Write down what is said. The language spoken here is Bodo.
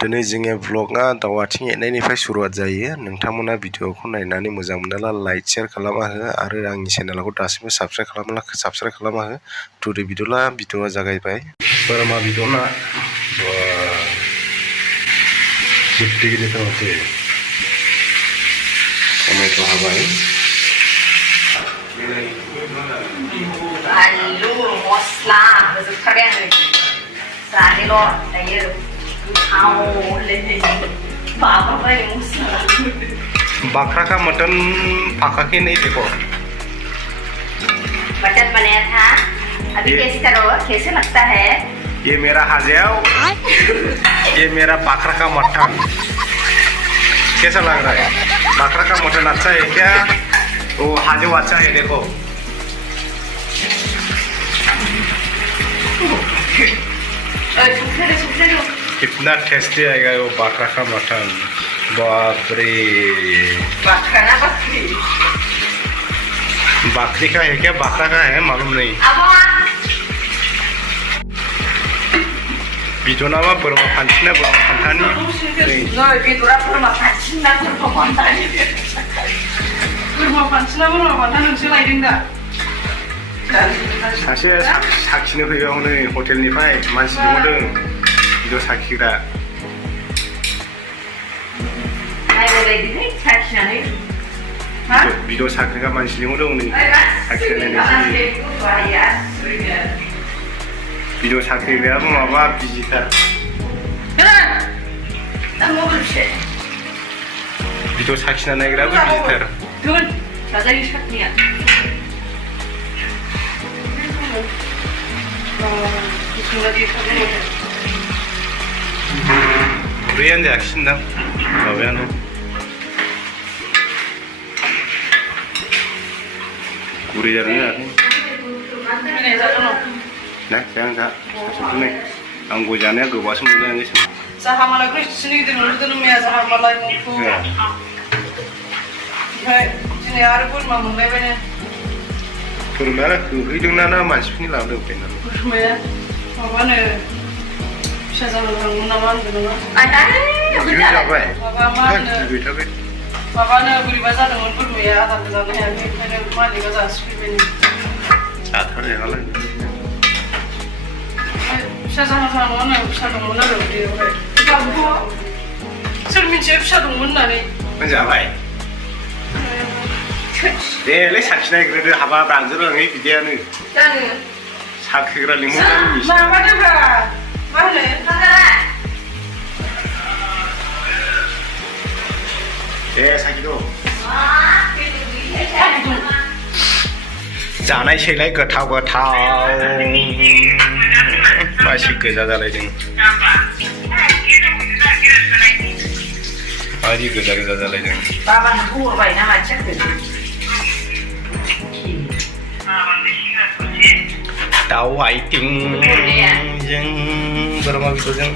दिनै जोंनि vlogआ दाउ आथिं एरनायनिफ्राय सुरुवात जायो। नोंथांमोना भिडिअखौ नायनानै मोजां मोनोब्ला लाइक शेयार खालामना हो आरो आंनि चेनेलखौ दासिमबो साबस्क्राइब खालामना हो। टुडे भिडिअआ जागायबाय। बोरमा बिदना गिदिर टमेट' हाबाय। बानलु मस्ला होजोबखाबाय आङो जानायल' दायो गोथाव बाबाय मस्ला बकरा का मटन पका के नहीं देखो। मटन बनाया था अभी टेस्ट करो कैसे लगता है। ये मेरा हाजेव ये मेरा बकरा का मटन कैसा लग रहा है। बकरा का मटन अच्छा है क्या। वो हाजेव अच्छा है देखो। कितना टेस्टी आएगा वो बकरा का मटन। बाप रे बकरा ना बकरी। बकरी का है क्या बकरा का है मालूम नहीं। बिदना मा बोरमा फानथिना बोरमा फानथानि बिदरा बोरमा फानथिना बोरमा फानथानि बोरमा फानथिना बोरमा फानथानि नोंसो लायदों दा। सासे साखिनो फैबाय हनै हटेलनिफ्राय मानसि लिंहरदों बिद साखिग्रा। बिद साखिग्रा मानसि लिंहरदों हनै साखिनायनोसै। बिद साखिग्रायाबो माबा बिजिथार। बिद साखिना नायग्राबो बिजिथार। गुरैयानो जायाखिसैदां माबायानो। गुरै जादों जायाखै ना जायाखै जा सासेखौनो आं गय जानाया गोबासो मोनो आं गोसोम। जाहा मालाय ब्रैथिनि गिदिर नुदों मैया जाहा मालाय न'खौ ओमफ्राय दिनै आरो बोरमा मोनलायबायनो। बोरमाया होहैदोंना ना मानसिफोरनि लाबोदों फैनानै। बोरमाया माबानो फिसा जाहोदोंमोन नामा होनदों नङा। जाबाय माबा मा होनो माबानो बोरैबा जादोंमोन बोरमाया आदारबो जानो हायाखै ओंखायनो मालिकआ जासिफैबायनो। जाथारनायालाय फिसा जाहोनो फिसा दंमोन आरो बेयावहाय सोर मिथियो फिसा दंमोन होननानै। जाबाय देलाय साखिनायग्रोदो हाबा दानजोबलाङै बिदियानो साखिग्रा लिंहरदों। माबादोब्रा मा होनो दे साखिद' जानायसैलाय गोथाव गोथाव मासि गोजा जालायदों। मादि गोजा गोजा जालायदों। दाउ आइथिं जों बोरमा बिदरजों